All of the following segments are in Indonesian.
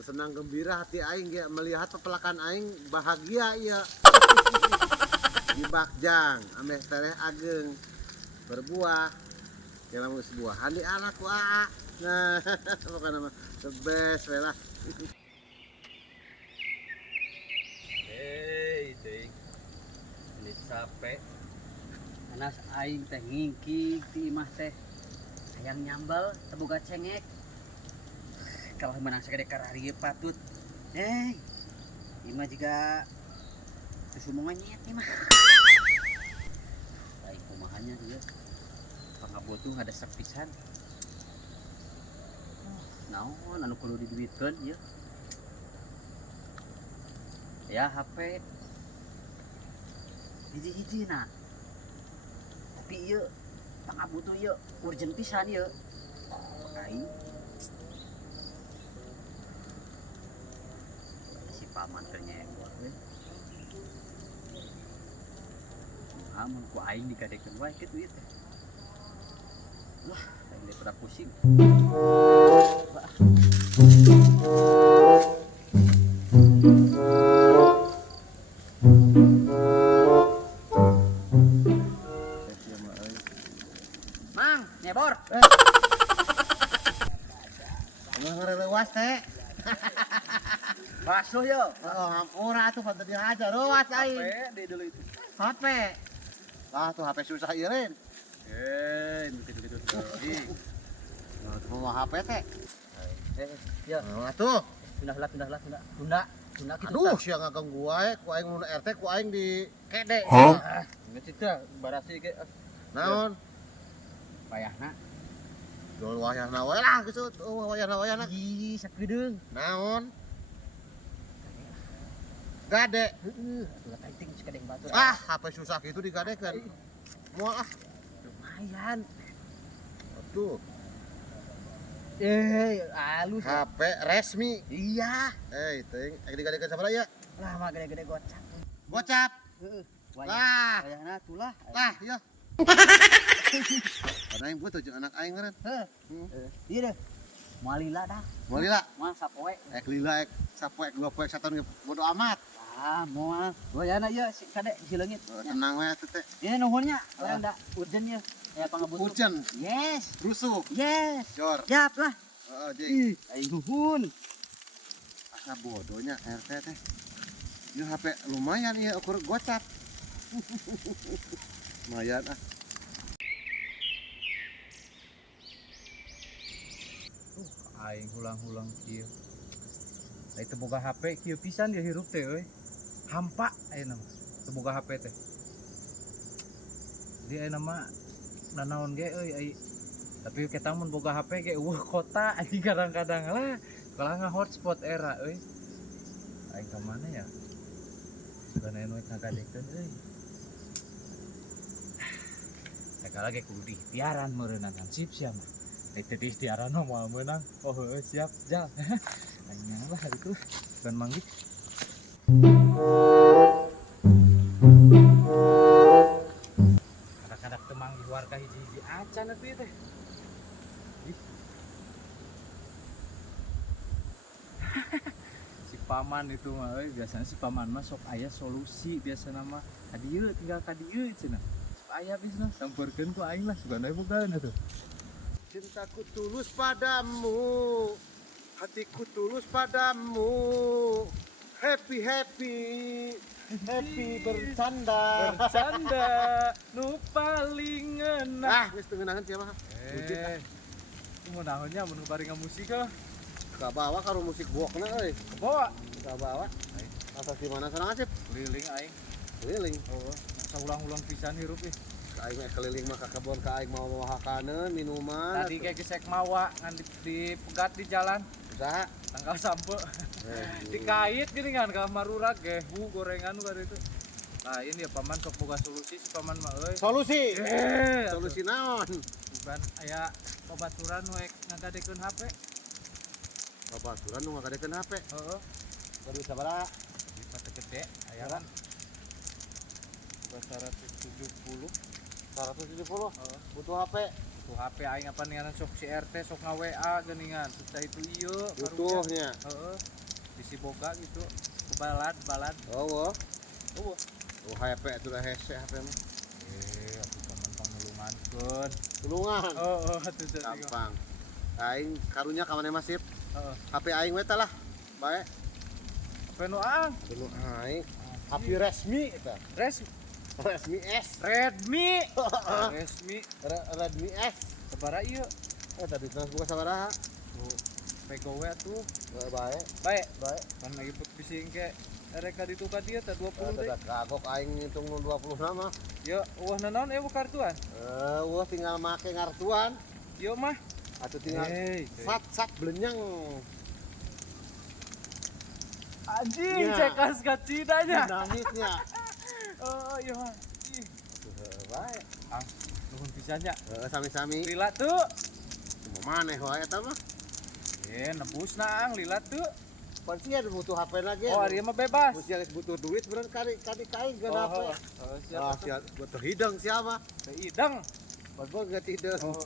Senang gembira hati aing ya melihat pepelakan aing bahagia ya. Di Bakjang ame tereh ageng berbuah yang namun sebuahan di anak ku aa. Nah, bukan nama the best we lah. Hei, ting. Ini capek. Anas aing teh ngingki ti imah teh. Hayang nyambal teboga cengek. Kalau menang segede karari patut. Hei. Imah juga kesumongan nyet imah. Aing kumahanya dia. Pangabotuh ada sepisan. Naon anu kudu diduitkeun ieu? Ya HP hiji-hiji nah tapi iya pangabutuh iya urgent pisan iya aing si paman ternyewot we amun ku aing digadekeun wae kitu ieu teh wah aing daripada pusing wah. Mang, nyebor. Ngerewas teh. Basuh yo. Oh, hampura tuh pada dihajar ruas aing. HP di dulu itu. HP. Ah tuh HP susah ieureun. Gitu-gitu deui. Nah, tuh mau HP teh. Ya, Nah, tuh. tunda gitu. Aduh, sia ngaganggu wae ku aing mun RT ku aing di kede. Ingat itu barasi ge Naon? payahna. Jual wayahna wae lah geus wayahna. Ih, sakedeung. Naon? Gade. Heeh, atuh penting sakedeung batur. Ah, HP susah gitu digadekeun. Moal ah. Lumayan. Tuh, Halus. HP resmi. Iya. Teuing digadekeun sabaraha ya? Lah mah gede-gede gocap. Gocap. Heeh. Lah. Wayahna tulah. Lah, ya. Karena aing butuh jeung anak aing meureun. Ieu deh. Moal lila dah. Moal lila. Moal sapoe. Ek lila ek sapoe ek dua poe saton ge bodo amat. Ah, moal. Wayahna ieu si kade si leungit. Tenang we atuh teh. Ieu nuhunnya, orang da urgent ieu. Aya pangabutuh. Hujan, Yes. rusuk, Yes. jor. Siap lah. Heeh, jeung Ih, aing nuhun. asa bodohnya RT teh. Ieu HP lumayan ieu ukur gocap. Lumayan ah. Aing hulang-hulang kieu. Ai teu boga HP kieu pisan dia hirup teh euy. Hampa ayeuna mah. Teu boga HP teh. Jadi ayeuna mah nanaon ge euy ai. Tapi kita mun boga HP ge eueuh kota anjing kadang-kadang lah. Kalau hotspot era euy. Aing ka mana ya? Sugan aya nu ngagadekeun euy. Sakala ge kudu diikhtiaran meureunna sip sia mah. Itu di istiaran mau menang. Oh siap jal. Anyang lah itu bukan manggih. Kadang-kadang temang di warga hiji-hiji acan itu teh. Si paman itu mah biasanya si paman mah sok aya solusi biasa nama kadieu tinggal kadieu cenah. Sok aya bisna sampeurkeun ku aing lah sugan aya bogaan atuh. Cintaku tulus padamu, hatiku tulus padamu. Happy bercanda. Nu paling enak. Ah, geus teu ngeunaheun sia mah. Mau naonnya mun baringan musik ah. Ka bawa karo musik boxna euy. Bawa Ka bawa. Asa di mana sana sih? keliling aing. Keliling. Oh, saulang-ulang pisan hirup ih. Ka aing mah keliling mah ka kebon ka aing mau hakaneun minuman. Tadi kayak gesek mawa ngan di pegat di jalan Usaha. tanggal sampe. Dikait gini kan kamar urag gehu gorengan kan itu. Nah ini ya paman sok boga solusi si paman mah euy. Solusi. Solusi Solusi naon? bukan aya babaturan we ngagadekeun HP. Babaturan nu ngagadekeun HP. Heeh. Terus sabaraha? Di pate gede aya kan. 170. 170. Butuh HP. tuh HP aing apa nih sok si RT sok nga-WA geuningan susah itu ieu Butuhnya. heeh bisi boga gitu ke balad Oh, oh oh HP itu dah hese HP mah. atuh paman pangulungankeun Tulungan. atuh Gampang. Aing karunya ka maneh masif. heeh HP aing we tah lah. Bae. apa nu ang Dulu aing HP resmi eta. Resmi S. Redmi resmi Redmi S. sabaraha ieu Tadi terus buka sabaraha. tuh pegowe atuh Bae. bae Bae. kan lagi put bising ke reka ditu ka dieu teh 20 deui Ada kagok aing ngitung nu 20 nama. ya wah naon kartuan Wah tinggal make ngartuan. ieu mah Atuh tinggal hey sat blenyang. anjing Ya. cekas ka Cina Dinamisnya. oh iya mah Bae. nuhun pisannya Sami-sami. lila tuh Mau maneh wae eta mah. nebus naang lila tuh Pasti ada butuh HP lagi. oh dia mah bebas Mesti harus butuh duit bener kali kain gak oh, HP. Ah, siap siap butuh hidung siapa? ideng Bagus gak hidung. oh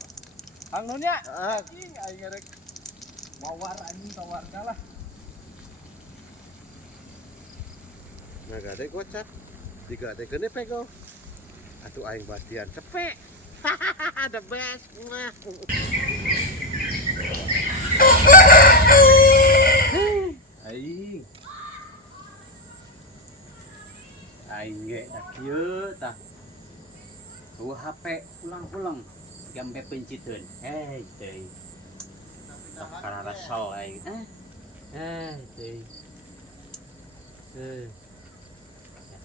angnunya Ah, anjing aing ngerek mawar anjing ka warga lah nah gak ada gocap. Tiga ada kene pego. Atuh aing bastian cepet. The best. aing aing ge da kieu tah eueuh HP ulang-ulang gambe penciteun hei teuing karana rasal aing teuing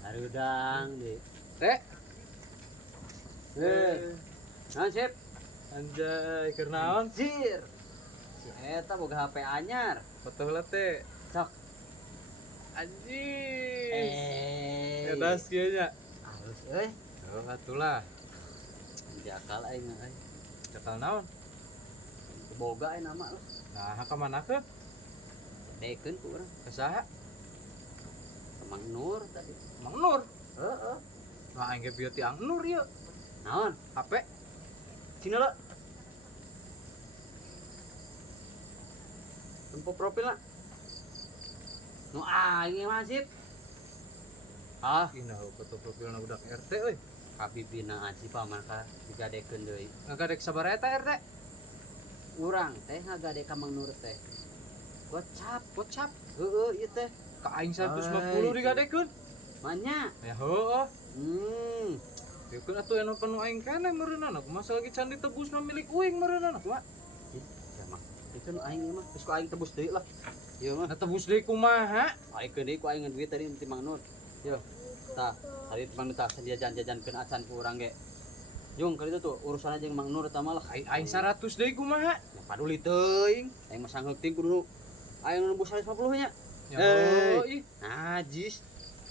harudang deui teh nasib anjay keur naon anjir si eta boga HP anyar betul lah teh sok anjing edas kieu nya halus euy oh atulah jakal aing euy cakal naon boga aing nama lah nah ka mana ke dekeun ku urang ka saha Mang Nur tadi Mang Nur heeh nah aing ge bieu ti Ang Nur ieu naon HP sini lo tempo profil lah nu aing masih ina foto profilna budak RT euy kabibina asih paman ka digadekeun deui ngagadek sabaraha eta RT urang teh ngagadek ka Mang Nur teh gocap heueuh ieu teh ka aing Ay. 150 digadekeun manya ya heueuh hmm Yeukeun atuh anu penuh aing keneh meureunana kumaha lagi can ditebusna milik uing meureunana kumaha ya mah itu nu aing mah geus ku aing tebus deui lah ieu mah nah tebus deui kumaha aing deui ku aing duit tadi ti Mang Nur yo tah hari Mang Nur tah dia jajan-jajankeun acan ku urang ge Jung kali itu tuh urusan aja Mang Nur tah malah aing 100 deui kumaha ya paduli teuing aing mah sanggeuk ting kudu aing nembus 150 nya ya Hey. heueuh ih najis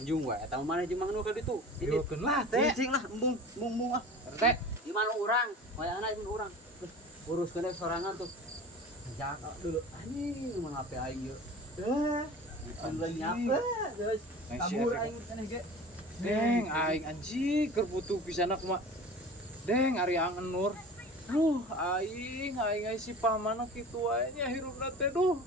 Jung wae eta mah maneh jeung Mang Nur kali itu yeukeun lah teh cing lah embung ah teh di mana urang wayana jeung urang uruskeun deui sorangan tuh jaga dulu anjing mah HP aing yeuh lagi nyapa guys kabur aing keneh ge Deng, aing anjing keur butuh pisan aku mah. Deng, ari Ang Nur. Duh, aing si pamana kitu wae nya hirupna teh duh.